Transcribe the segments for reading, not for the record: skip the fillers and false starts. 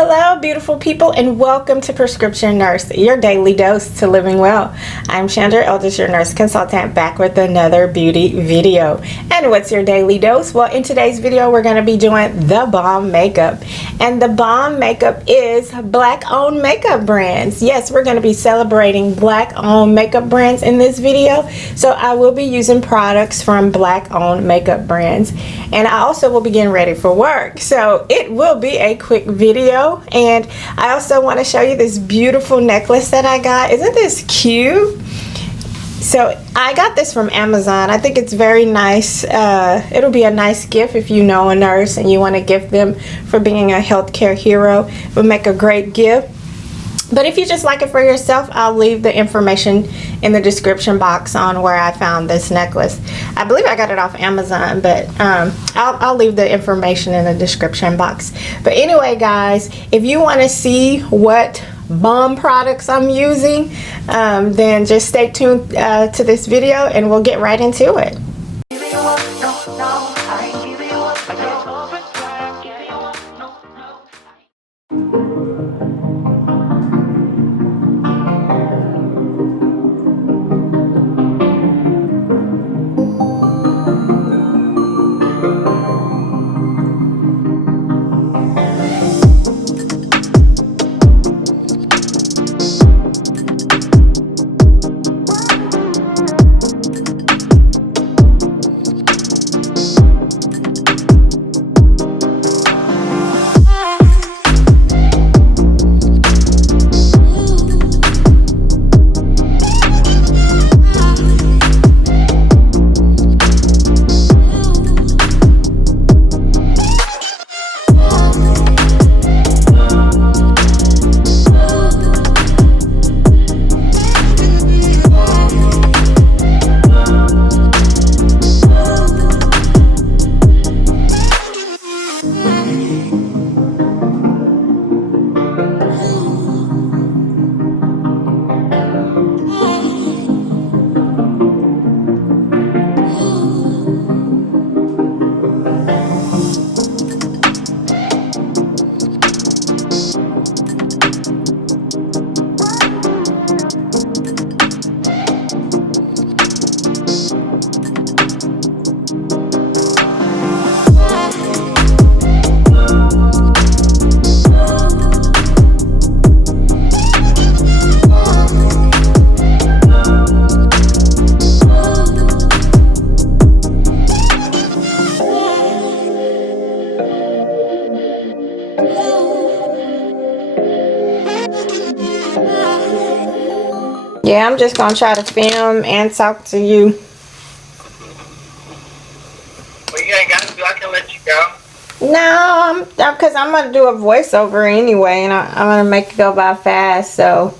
Hello, beautiful people, and welcome to Prescription Nurse, your daily dose to living well. I'm Shandra Eldridge, your nurse consultant, back with another beauty video. And what's your daily dose? Well, in today's video, we're going to be doing the bomb makeup. And the bomb makeup is Black-owned makeup brands. Yes, we're going to be celebrating Black-owned makeup brands in this video. So I will be using products from Black-owned makeup brands. And I also will be getting ready for work. So it will be a quick video. And I also want to show you this beautiful necklace that I got. Isn't this cute? So I got this from Amazon. I think it's very nice. It'll be a nice gift if you know a nurse and you want to gift them for being a healthcare hero. It would make a great gift. But if you just like it for yourself, I'll leave the information in the description box on where I found this necklace. I believe I got it off Amazon, but I'll leave the information in the description box. But anyway, guys, if you want to see what bomb products I'm using, then just stay tuned to this video and we'll get right into it. Yeah, I'm just going to try to film and talk to you. Well, you ain't got to do. I can let you go. No, because I'm going to do a voiceover anyway, and I'm going to make it go by fast, so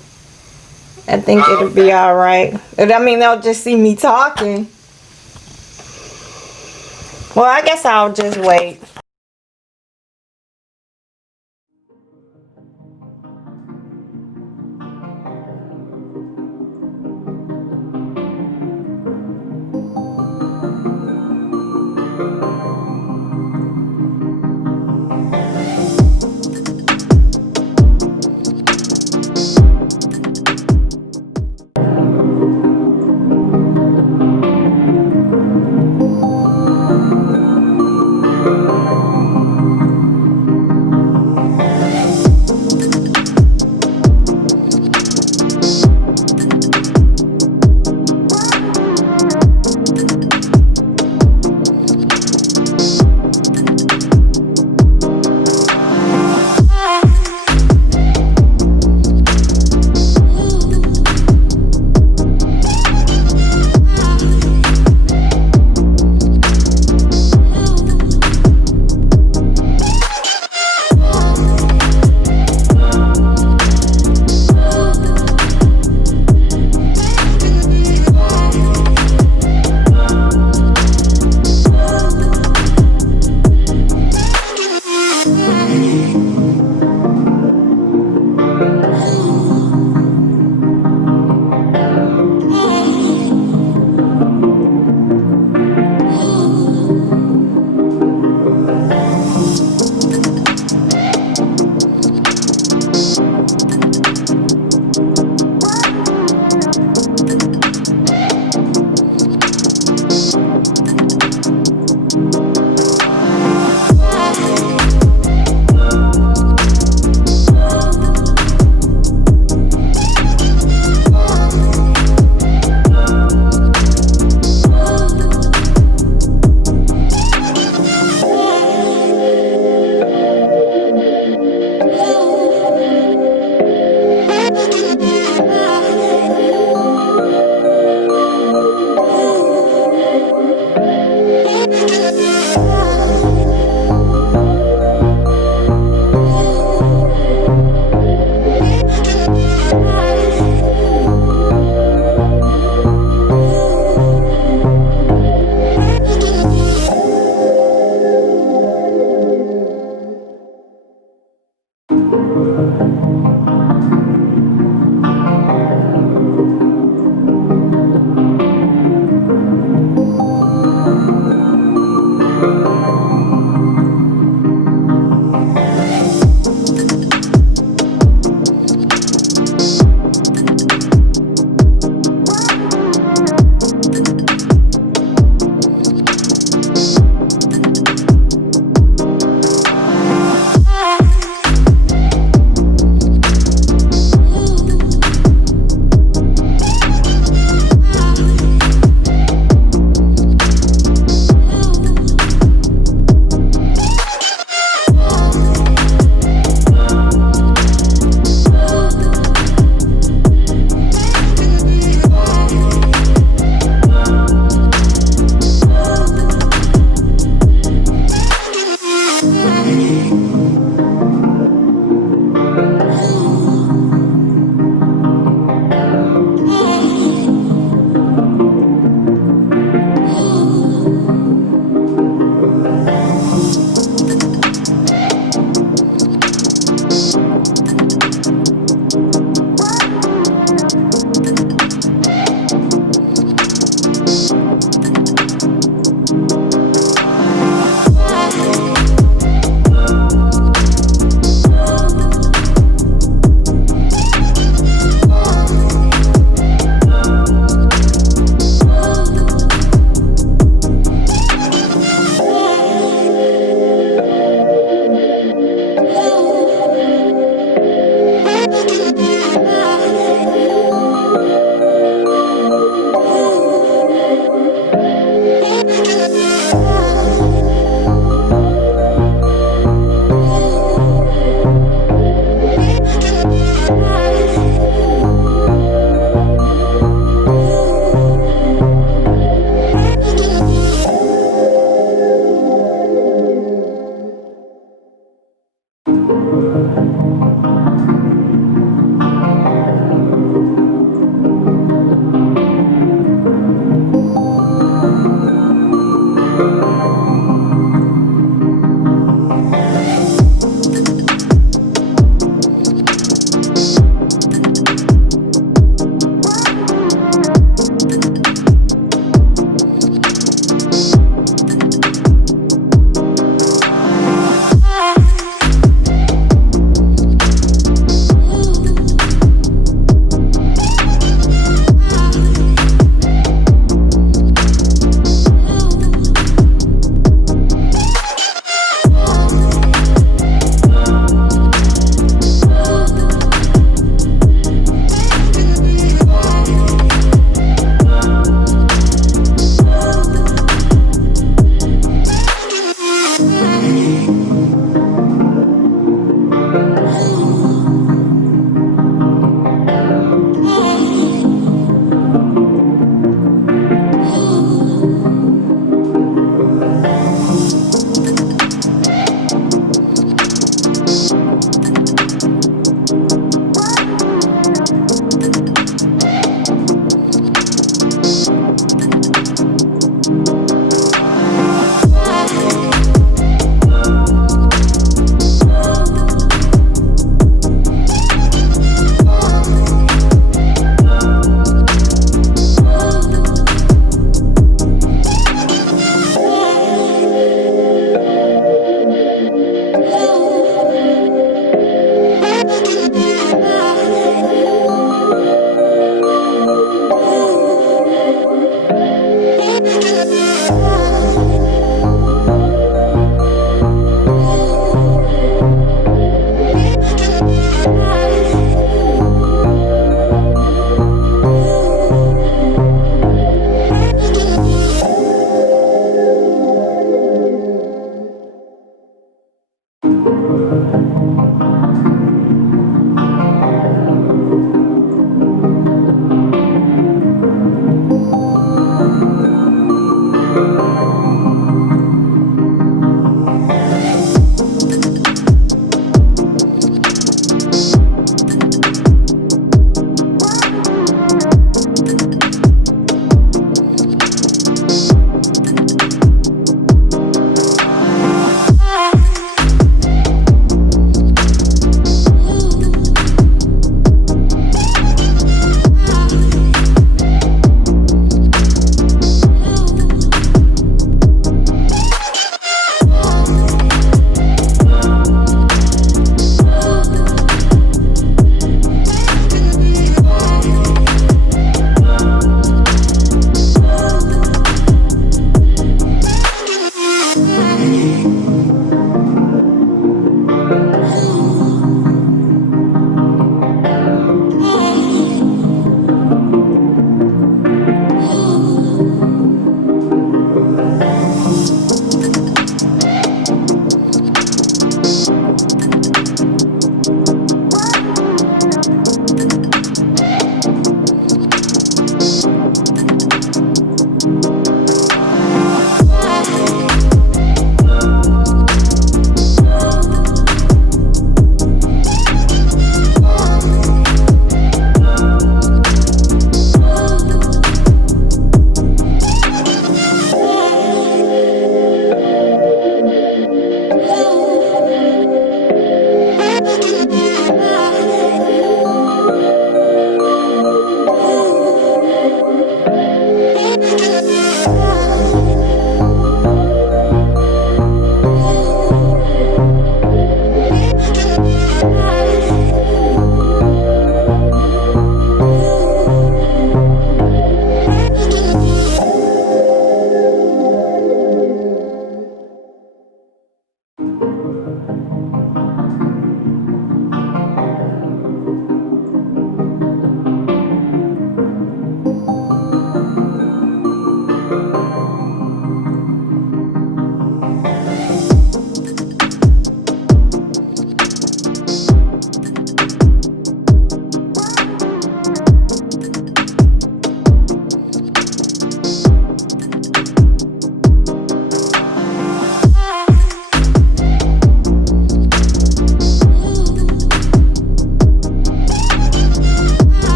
I think it'll be all right. I mean, they'll just see me talking. Well, I guess I'll just wait.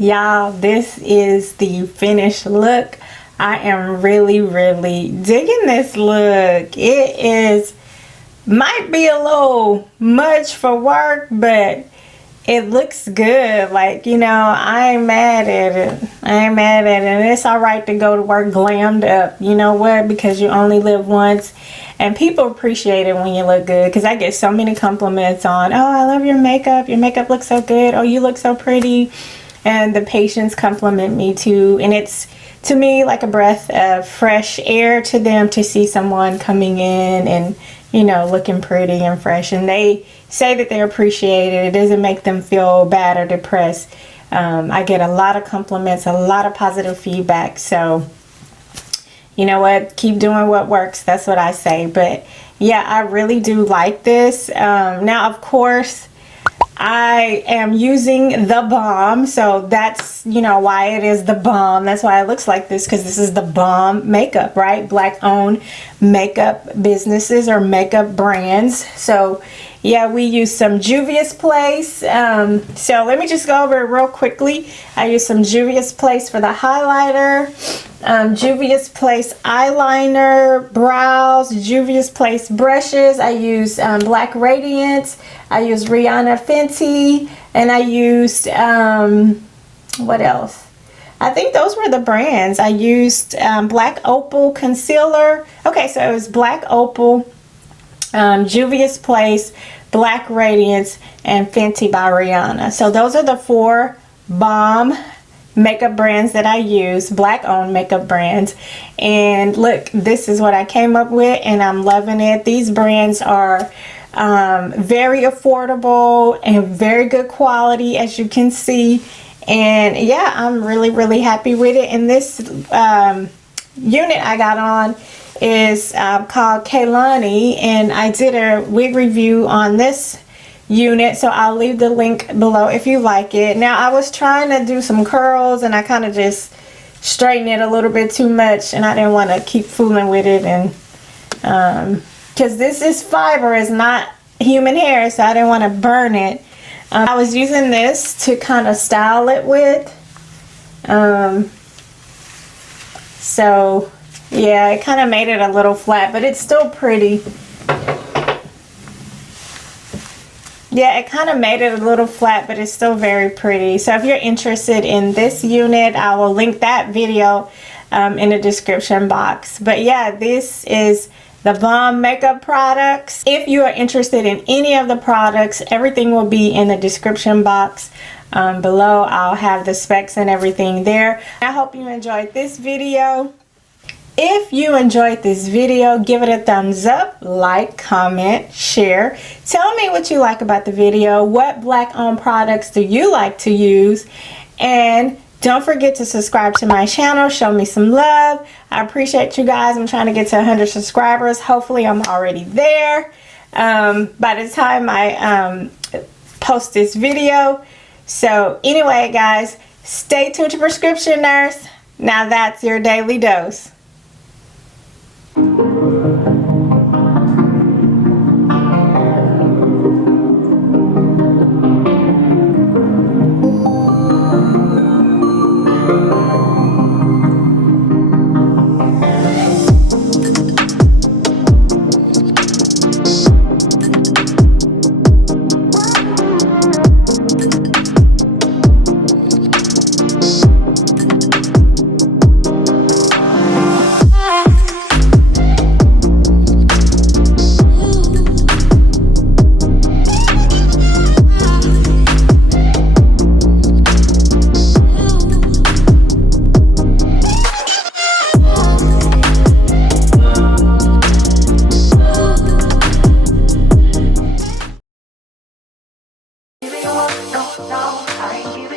Y'all, this is the finished look. I am really digging this look. It is, might be a little much for work, but it looks good. Like, you know, I ain't mad at it. I ain't mad at it. And it's all right to go to work glammed up. You know what? Because you only live once. And people appreciate it when you look good. Because I get so many compliments on, oh, I love your makeup. Your makeup looks so good. Oh, you look so pretty. And the patients compliment me too. And it's, to me, like a breath of fresh air to them to see someone coming in and, you know, looking pretty and fresh. And they say that they appreciate it. It doesn't make them feel bad or depressed. I get a lot of compliments, a lot of positive feedback. So, you know what? Keep doing what works. That's what I say. But yeah, I really do like this. Now, of course, I am using the Balm, so that's, you know, why it is the Balm. That's why it looks like this, because this is the Balm makeup, right? Black owned makeup businesses or makeup brands. So yeah, we use some Juvias Place. So let me just go over it real quickly. I use some Juvias Place for the highlighter, Juvias Place eyeliner, brows, Juvias Place brushes. I use Black Radiance. I used Rihanna Fenty, and I used, what else? I think those were the brands. I used Black Opal concealer. Okay, so it was Black Opal, Juvias Place, Black Radiance, and Fenty by Rihanna. So those are the 4 Balm makeup brands that I use, Black owned makeup brands. And look, this is what I came up with, and I'm loving it. These brands are very affordable and very good quality, as you can see. And yeah, I'm really happy with it. And this unit I got on is called Kaylani, and I did a wig review on this unit, so I'll leave the link below if you like it. Now, I was trying to do some curls, and I kind of just straightened it a little bit too much, and I didn't want to keep fooling with it. And because this is fiber, it's not human hair, so I didn't want to burn it. I was using this to kind of style it with. So yeah, it kind of made it a little flat, but it's still pretty. Yeah, it kind of made it a little flat, but it's still very pretty. So if you're interested in this unit, I will link that video in the description box. But yeah, this is the Balm makeup products. If you are interested in any of the products, everything will be in the description box below. I'll have the specs and everything there. I hope you enjoyed this video. If you enjoyed this video, give it a thumbs up, like, comment, share. Tell me what you like about the video. What Black owned products do you like to use? And don't forget to subscribe to my channel. Show me some love. I appreciate you guys. I'm trying to get to 100 subscribers. Hopefully I'm already there by the time I post this video. So anyway, guys, stay tuned to Prescription Nurse. Now that's your daily dose. No, I ain't